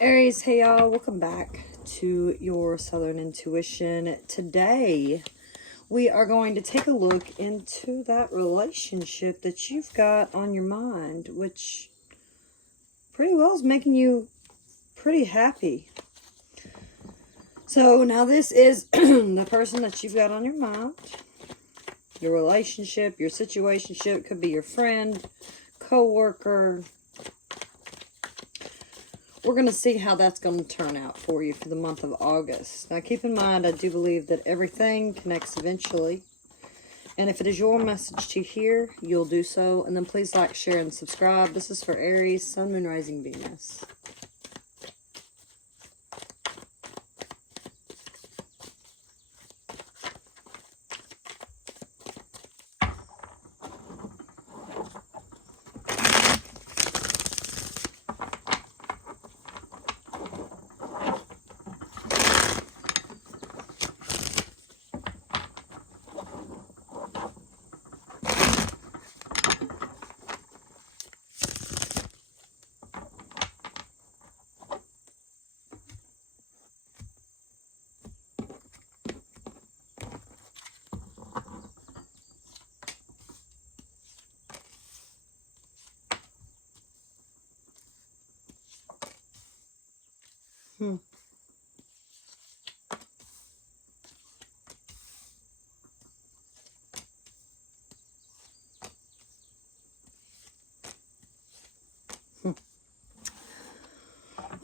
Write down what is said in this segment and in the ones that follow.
Aries, hey y'all, welcome back to your Southern Intuition. Today, we are going to take a look into that relationship that you've got on your mind, which pretty well is making you pretty happy. So now this is the person that you've got on your mind, your relationship, your situationship, could be your friend, co-worker. We're going to see how that's going to turn out for you for the month of August. Now, keep in mind, I do believe that everything connects eventually. And if it is your message to hear, you'll do so. And then please like, share, and subscribe. This is for Aries, Sun, Moon, Rising, Venus.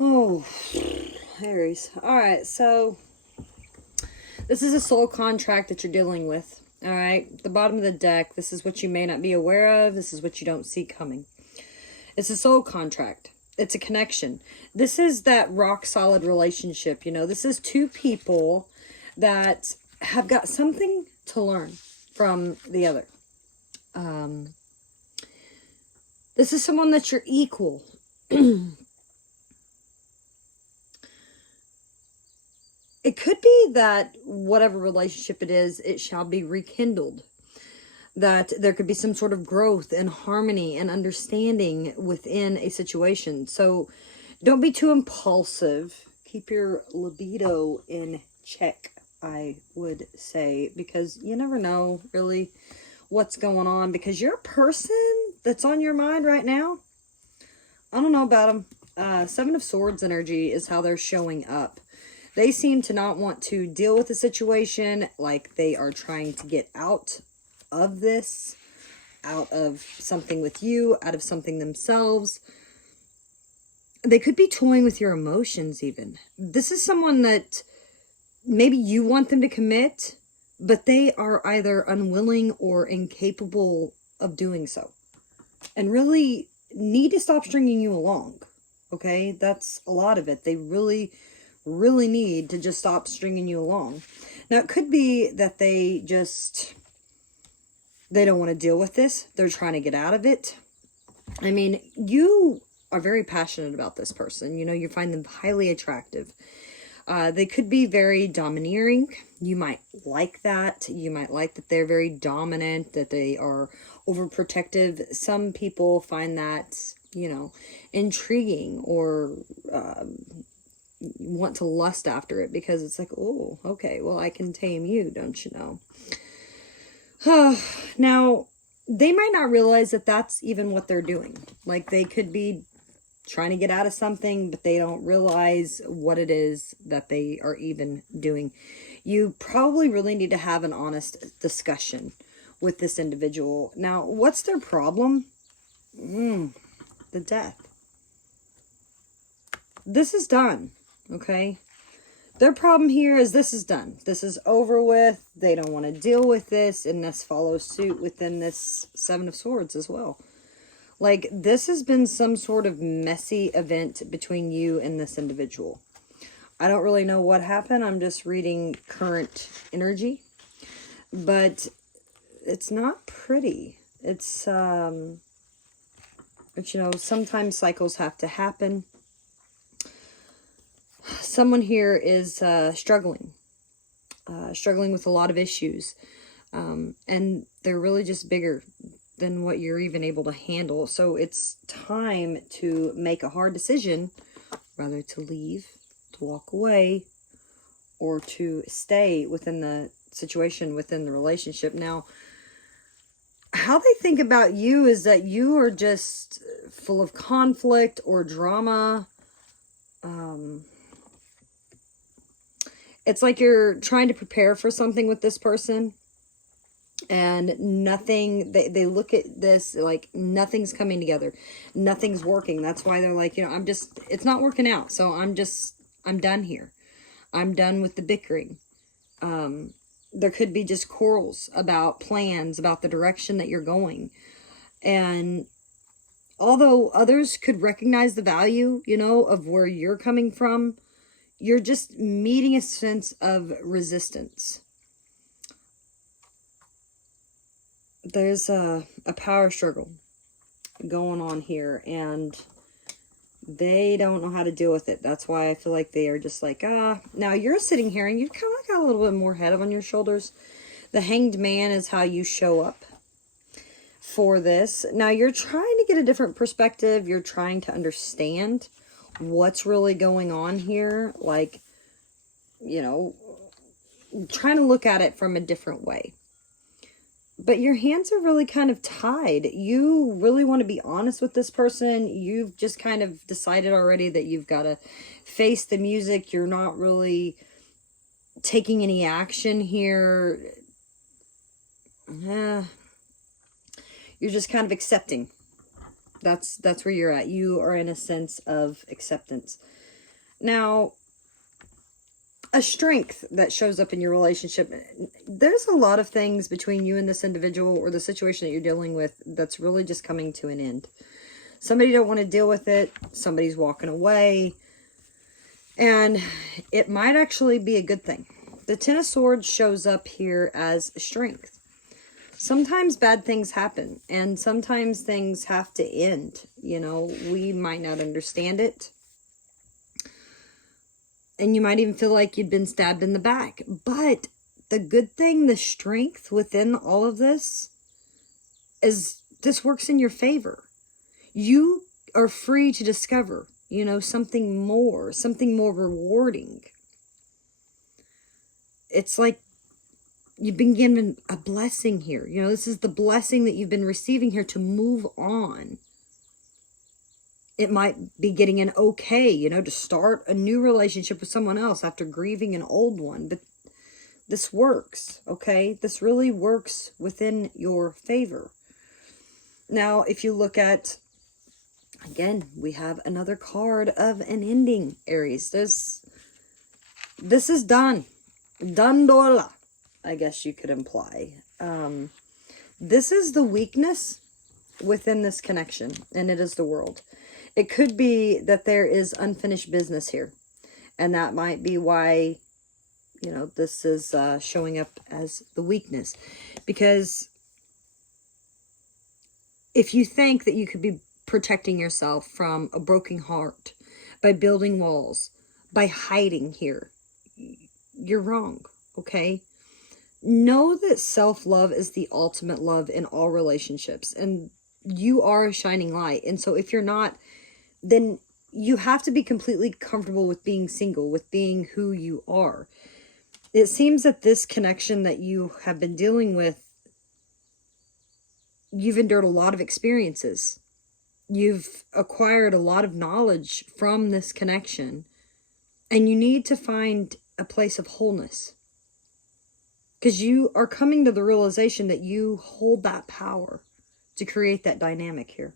Oh, Aries. Alright, so this is a soul contract that you're dealing with. Alright, the bottom of the deck, this is what you may not be aware of. This is what you don't see coming. It's a soul contract. It's a connection. This is that rock solid relationship. You know, this is two people that have got something to learn from the other. This is someone that you're equal. It could be that whatever relationship it is, it shall be rekindled. That there could be some sort of growth and harmony and understanding within a situation. So don't be too impulsive. Keep your libido in check, I would say, because you never know really what's going on. Because your person that's on your mind right now, I don't know about them. Seven of Swords energy is how they're showing up. They seem to not want to deal with the situation, like they are trying to get out of this, out of something with you, out of something themselves. They could be toying with your emotions even. This is someone that maybe you want them to commit, but they are either unwilling or incapable of doing so. And really need to stop stringing you along. Okay? That's a lot of it. They really need to just stop stringing you along. Now, it could be that they don't want to deal with this. They're trying to get out of it. I mean, you are very passionate about this person. You know, you find them highly attractive. They could be very domineering. You might like that. You might like that they're very dominant, that they are overprotective. Some people find that, you know, intriguing or want to lust after it because it's like, oh, okay, well, I can tame you, don't you know? Now, they might not realize that that's even what they're doing. Like, they could be trying to get out of something, but they don't realize what it is that they are even doing. You probably really need to have an honest discussion with this individual. Now, what's their problem? The death. This is done. Okay, their problem here is this is done. This is over with. They don't want to deal with this, and this follows suit within this Seven of Swords as well. Like, this has been some sort of messy event between you and this individual. I don't really know what happened. I'm just reading current energy, but it's not pretty. It's but you know, sometimes cycles have to happen. Someone here is struggling with a lot of issues, and they're really just bigger than what you're even able to handle. So it's time to make a hard decision whether to leave, to walk away, or to stay within the situation, within the relationship. Now, how they think about you is that you are just full of conflict or drama. It's like you're trying to prepare for something with this person, and nothing, they look at this like nothing's coming together, nothing's working. That's why they're like, it's not working out, so I'm done here. I'm done with the bickering. There could be just quarrels about plans, about the direction that you're going. And although others could recognize the value, of where you're coming from, you're just meeting a sense of resistance. There's a power struggle going on here, and they don't know how to deal with it. That's why I feel like they are just like, now you're sitting here and you kind of got a little bit more head on your shoulders. The Hanged Man is how you show up for this. Now you're trying to get a different perspective. You're trying to understand what's really going on here. Like, trying to look at it from a different way. But your hands are really kind of tied. You really want to be honest with this person. You've just kind of decided already that you've got to face the music. You're not really taking any action here. You're just kind of accepting. That's where you're at. You are in a sense of acceptance. Now, a strength that shows up in your relationship. There's a lot of things between you and this individual or the situation that you're dealing with that's really just coming to an end. Somebody don't want to deal with it. Somebody's walking away. And it might actually be a good thing. The Ten of Swords shows up here as strength. Sometimes bad things happen, and sometimes things have to end. We might not understand it. And you might even feel like you'd been stabbed in the back. But the good thing, the strength within all of this, is this works in your favor. You are free to discover, something more rewarding. It's like you've been given a blessing here. This is the blessing that you've been receiving here to move on. It might be getting an okay, to start a new relationship with someone else after grieving an old one. But this works, okay? This really works within your favor. Now, if you look at, again, we have another card of an ending, Aries. This is done. Done dola, I guess you could imply. This is the weakness within this connection, and it is the world. It could be that there is unfinished business here. And that might be why, this is showing up as the weakness. Because if you think that you could be protecting yourself from a broken heart by building walls, by hiding here, you're wrong, okay? Know that self-love is the ultimate love in all relationships. And you are a shining light. And so if you're not, then you have to be completely comfortable with being single, with being who you are. It seems that this connection that you have been dealing with, you've endured a lot of experiences. You've acquired a lot of knowledge from this connection. And you need to find a place of wholeness. Because you are coming to the realization that you hold that power to create that dynamic here.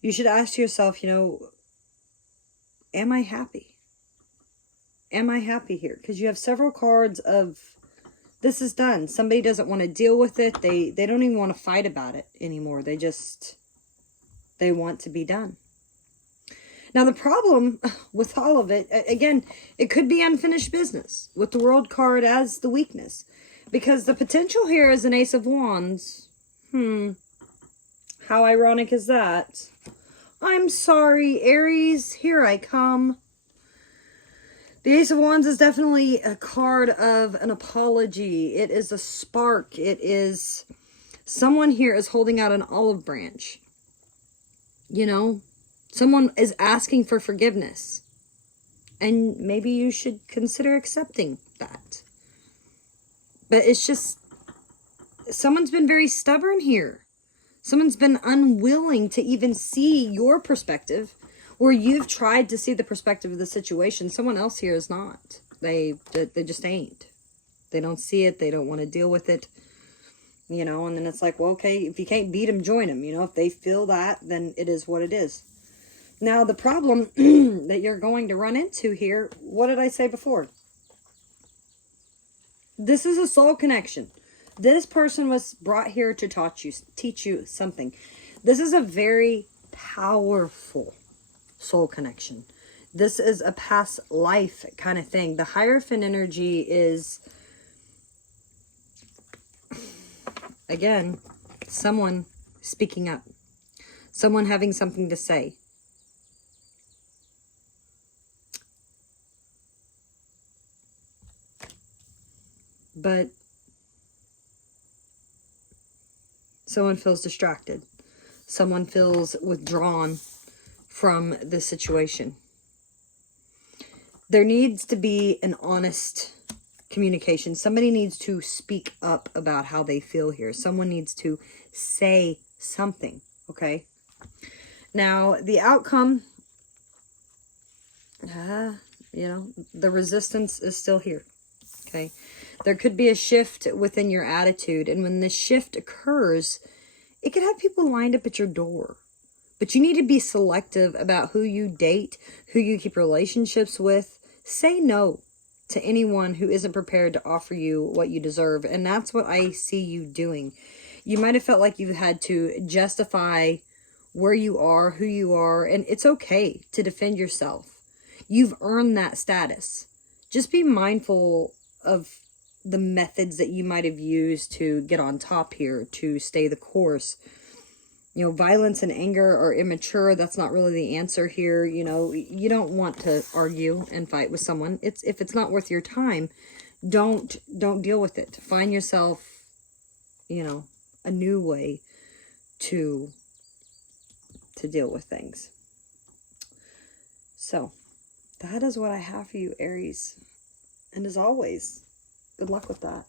You should ask yourself, am I happy? Am I happy here? Because you have several cards of, this is done. Somebody doesn't want to deal with it. They don't even want to fight about it anymore. They want to be done. Now, the problem with all of it, again, it could be unfinished business with the World card as the weakness. Because the potential here is an Ace of Wands. How ironic is that? I'm sorry, Aries, here I come. The Ace of Wands is definitely a card of an apology. It is a spark. It is someone here is holding out an olive branch. Someone is asking for forgiveness. And maybe you should consider accepting that. But it's just, someone's been very stubborn here. Someone's been unwilling to even see your perspective, or you've tried to see the perspective of the situation. Someone else here is not. They just ain't. They don't see it. They don't want to deal with it. You know, and then it's like, well, okay, if you can't beat them, join them. You know, if they feel that, then it is what it is. Now, the problem that you're going to run into here, what did I say before? This is a soul connection. This person was brought here to teach you something. This is a very powerful soul connection. This is a past life kind of thing. The Hierophant energy is, again, someone speaking up. Someone having something to say. But someone feels distracted. Someone feels withdrawn from the situation. There needs to be an honest communication. Somebody needs to speak up about how they feel here. Someone needs to say something, okay? Now, the outcome, you know, the resistance is still here, okay? There could be a shift within your attitude, and when this shift occurs, it could have people lined up at your door. But you need to be selective about who you date, who you keep relationships with. Say no to anyone who isn't prepared to offer you what you deserve, and that's what I see you doing. You might have felt like you've had to justify where you are, who you are, and it's okay to defend yourself. You've earned that status. Just be mindful of the methods that you might have used to get on top here, to stay the course. You know, violence and anger are immature. That's not really the answer here. You know, you don't want to argue and fight with someone. If it's not worth your time, don't deal with it. Find yourself, you know, a new way to deal with things. So, that is what I have for you, Aries. And as always, good luck with that.